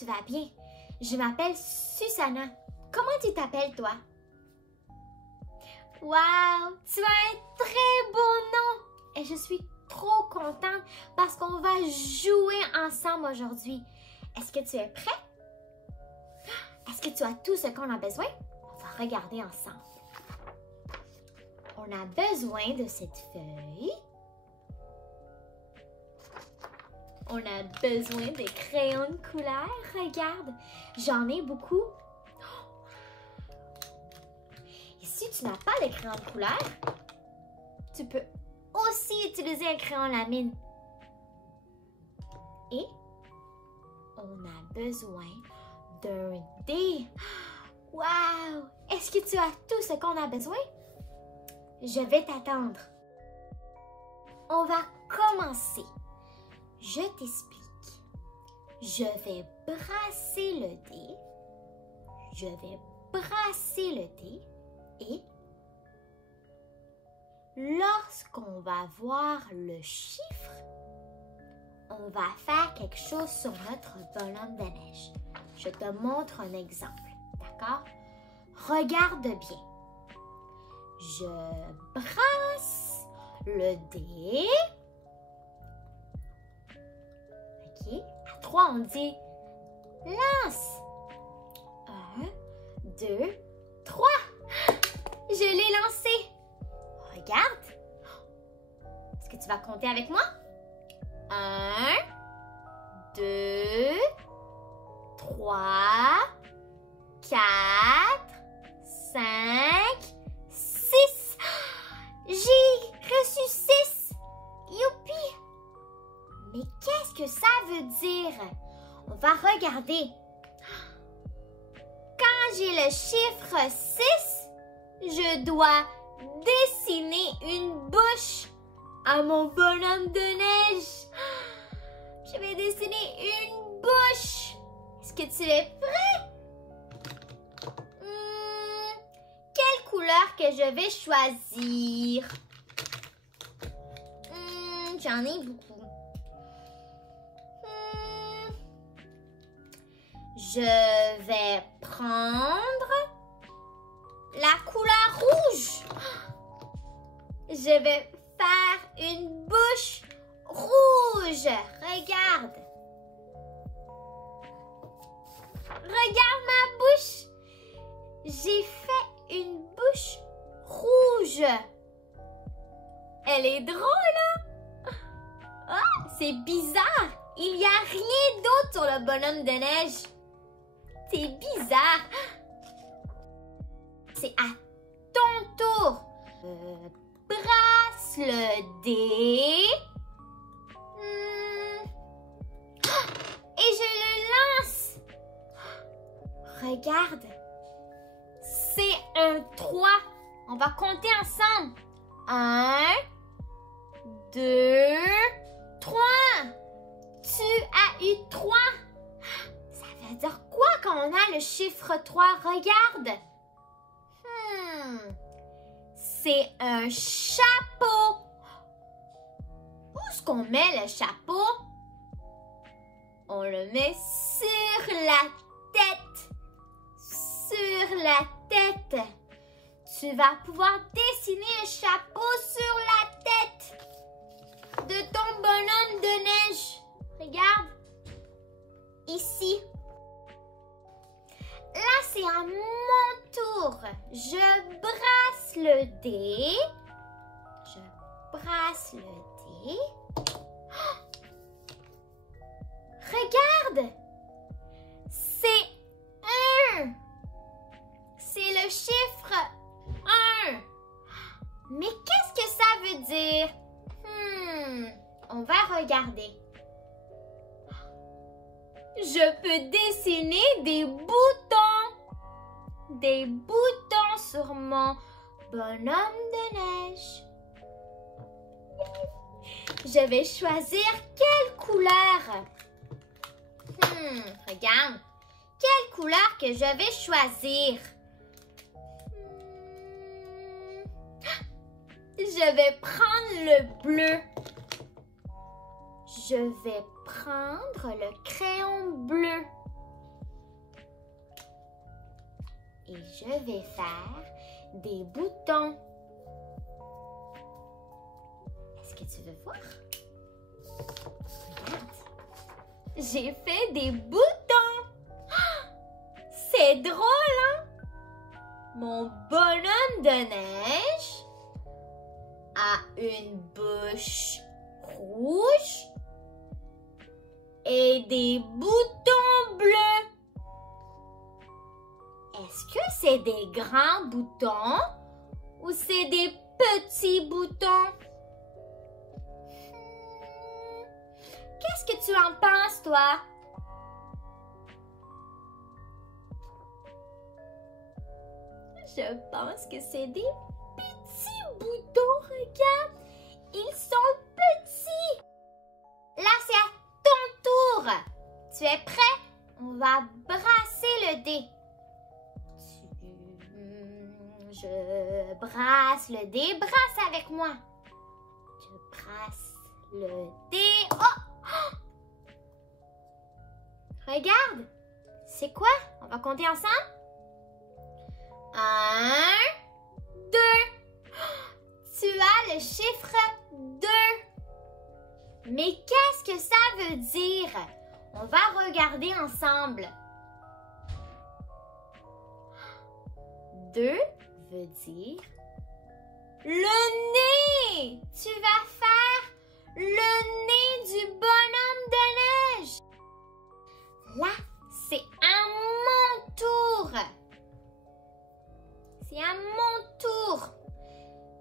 tu vas bien. Je m'appelle Susanna. Comment tu t'appelles, toi? Wow! Tu as un très beau nom! Et je suis trop contente parce qu'on va jouer ensemble aujourd'hui. Est-ce que tu es prêt? Est-ce que tu as tout ce qu'on a besoin? On va regarder ensemble. On a besoin de cette feuille. On a besoin des crayons de couleur. Regarde, j'en ai beaucoup. Et si tu n'as pas de crayon de couleur, tu peux aussi utiliser un crayon lamine. Et on a besoin d'un dé. Wow! Est-ce que tu as tout ce qu'on a besoin? Je vais t'attendre. On va commencer. Je t'explique. Je vais brasser le dé. Je vais brasser le dé et lorsqu'on va voir le chiffre, on va faire quelque chose sur notre bonhomme de neige. Je te montre un exemple, d'accord? Regarde bien. Je brasse le dé. OK? À 3, on dit lance. 1, 2, 3. Je l'ai lancé. Regarde. Est-ce que tu vas compter avec moi? 1, 2, 3, 4, 5, 6. J'ai reçu 6. Youpi! Mais qu'est-ce que ça veut dire? On va regarder. Quand j'ai le chiffre 6, je dois dessiner une bouche à mon bonhomme de neige. Je vais dessiner une bouche. Est-ce que tu es prêt? Quelle couleur que je vais choisir? J'en ai beaucoup. Je vais prendre la couleur rouge. Je vais faire une bouche rouge. Regarde. Regarde ma bouche. J'ai fait une bouche rouge. Elle est drôle, hein? Ah, c'est bizarre. Il n'y a rien d'autre sur le bonhomme de neige. C'est bizarre. C'est à ton tour. Brasse le dé. Et je le lance. Regarde. C'est un 3. On va compter ensemble. 1, 2, 3. Tu as eu 3. Ça veut dire quoi quand on a le chiffre 3? Regarde. C'est un chapeau. Où est-ce qu'on met le chapeau? On le met sur la tête. Sur la tête. Tu vas pouvoir dessiner un chapeau sur la tête de ton bonhomme de neige. Regarde. Ici. Là, c'est à mon tour. Je brasse le dé. Je brasse le dé. Oh! Regarde. C'est 1. C'est le chiffre 1. Mais qu'est-ce que ça veut dire? On va regarder. Je peux dessiner des boutons. Des boutons sur mon bonhomme de neige. Je vais choisir quelle couleur. Regarde. Quelle couleur que je vais choisir? Je vais prendre le bleu. Je vais prendre le crayon bleu. Et je vais faire des boutons. Est-ce que tu veux voir? Regarde. J'ai fait des boutons. C'est drôle, hein? Mon bonhomme de neige a une bouche rouge et des boutons bleus. Est-ce que c'est des grands boutons ou c'est des petits boutons? Qu'est-ce que tu en penses, toi? Je pense que c'est des petits boutons. Regarde, ils sont petits. Là, c'est à ton tour. Tu es prêt? On va brasser le dé. Je brasse le dé. Brasse avec moi. Je brasse le dé. Oh! Regarde. C'est quoi? On va compter ensemble. 1, 2. Tu as le chiffre 2. Mais qu'est-ce que ça veut dire? On va regarder ensemble. 2 veut dire le nez. Tu vas faire le nez du bonhomme de neige. Là, c'est à mon tour. C'est à mon tour.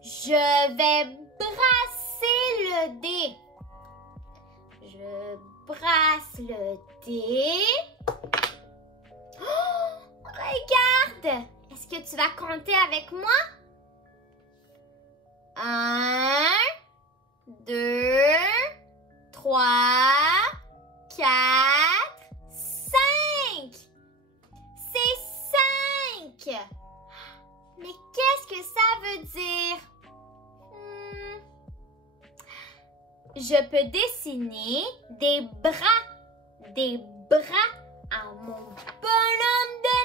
Je vais brasser le dé. Je brasse le dé. Oh, regarde! Est-ce que tu vas compter avec moi? 1, 2, 3, 4, 5. C'est 5. Mais qu'est-ce que ça veut dire? Je peux dessiner des bras à mon bonhomme de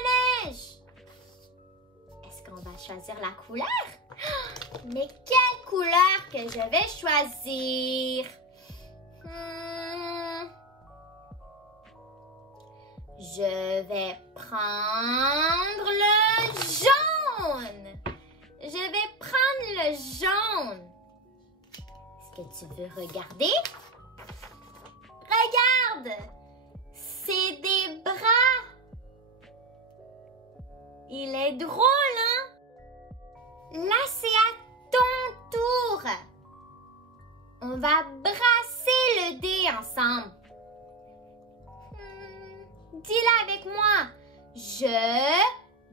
neige. Est-ce qu'on va choisir la couleur? Mais quelle couleur que je vais choisir? Je vais prendre le jaune. Je vais prendre le jaune. Est-ce que tu veux regarder? Regarde! C'est des bras. Il est drôle, hein? Là, c'est à ton tour. On va brasser le dé ensemble. Dis-le avec moi. Je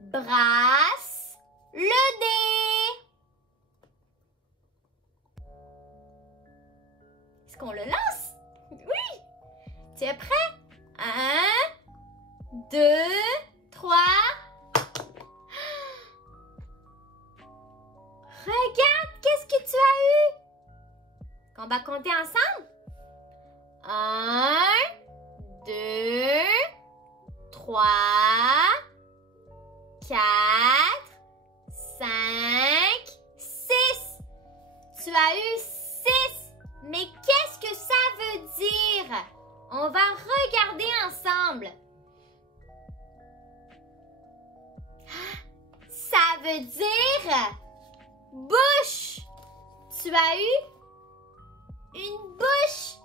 brasse le dé. Est-ce qu'on le lance? Oui. Tu es prêt? 1, 2, 3. Regarde, qu'est-ce que tu as eu? On va compter ensemble. 1, 2, 3, 4, 5, 6. Tu as eu 6. Mais qu'est-ce que ça veut dire? On va regarder ensemble. Ça veut dire bouche. Tu as eu une bouche.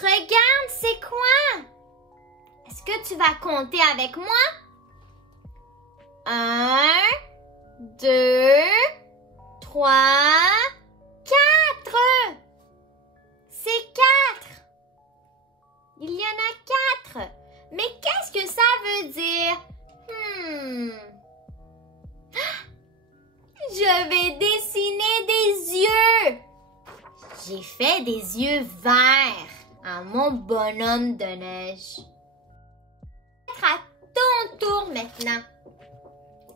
Regarde, c'est quoi? Est-ce que tu vas compter avec moi? 1, 2, 3, 4. C'est 4. Il y en a 4. Mais qu'est-ce que ça veut dire? Je vais dessiner des yeux. J'ai fait des yeux verts à mon bonhomme de neige. À ton tour maintenant.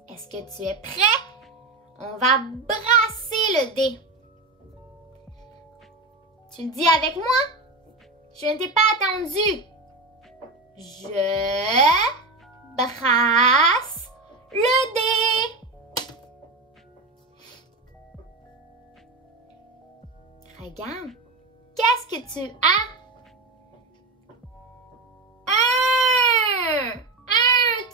Est-ce que tu es prêt? On va brasser le dé. Tu le dis avec moi? Je ne t'ai pas attendu. Je brasse le dé. Regarde. Qu'est-ce que tu as?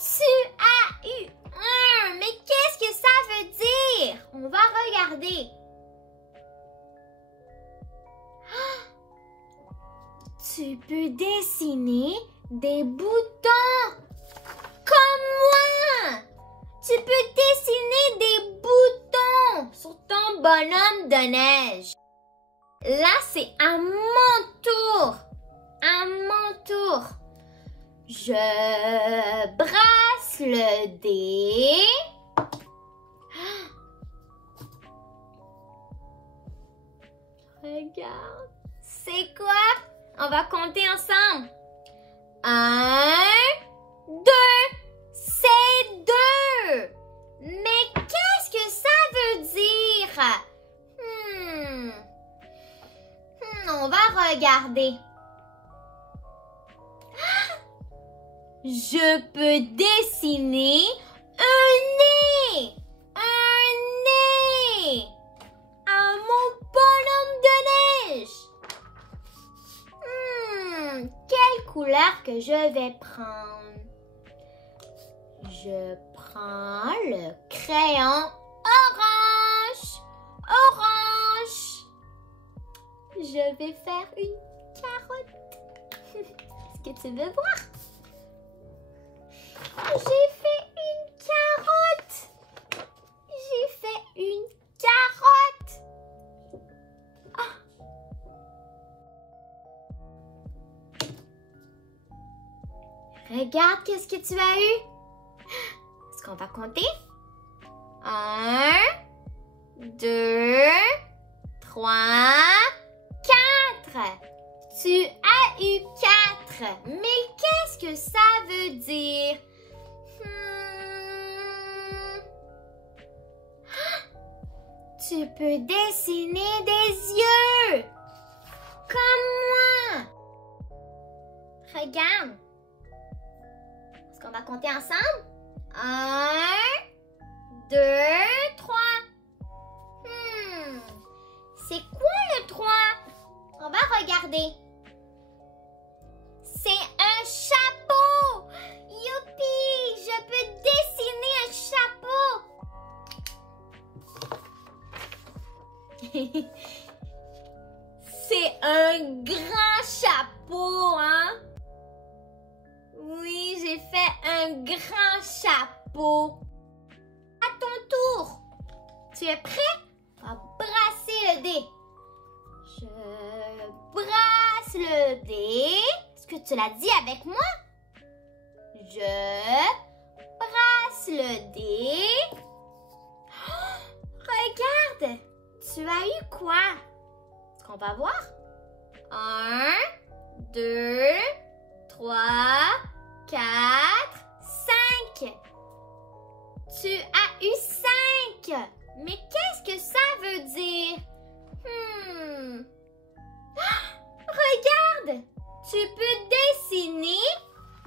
Tu as eu un. Mais qu'est-ce que ça veut dire? On va regarder. Tu peux dessiner des boutons comme moi. Tu peux dessiner des boutons sur ton bonhomme de neige. Là, c'est à mon tour. À mon tour. Je brasse le dé. Regarde. C'est quoi? On va compter ensemble. 1, 2. C'est 2. Mais qu'est-ce que ça veut dire? On va regarder. Je peux dessiner un nez. Un nez. À mon bonhomme de neige. Quelle couleur que je vais prendre? Je prends le crayon orange. Orange. Je vais faire une carotte. Est-ce que tu veux voir? J'ai fait une carotte. J'ai fait une carotte. Regarde qu'est-ce que tu as eu. Est-ce qu'on va compter? 1, 2, 3, 4. Tu as eu 4. Mais qu'est-ce que ça veut dire? Tu peux dessiner des yeux. Comme moi. Regarde. Est-ce qu'on va compter ensemble? 1, 2, 3. C'est quoi le 3? On va regarder. C'est un chapeau. Youpi! Je peux dessiner un chapeau. C'est un grand chapeau, hein? Oui, j'ai fait un grand chapeau. À ton tour. Tu es prêt? On va brasser le dé. Je brasse le dé. Est-ce que tu l'as dit avec moi? Je brasse le dé. Oh, regarde! Tu as eu quoi? Est-ce qu'on va voir? 1, 2, 3, 4, 5. Tu as eu 5. Mais qu'est-ce que ça veut dire? Regarde! Tu peux dessiner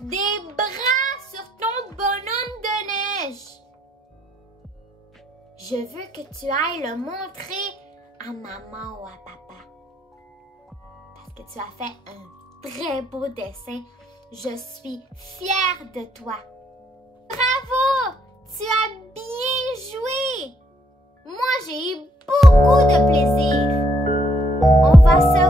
des bras sur ton bonhomme de neige. Je veux que tu ailles le montrer à maman ou à papa. Parce que tu as fait un très beau dessin. Je suis fière de toi. Bravo! Tu as bien joué! Moi, j'ai eu beaucoup de plaisir. On va se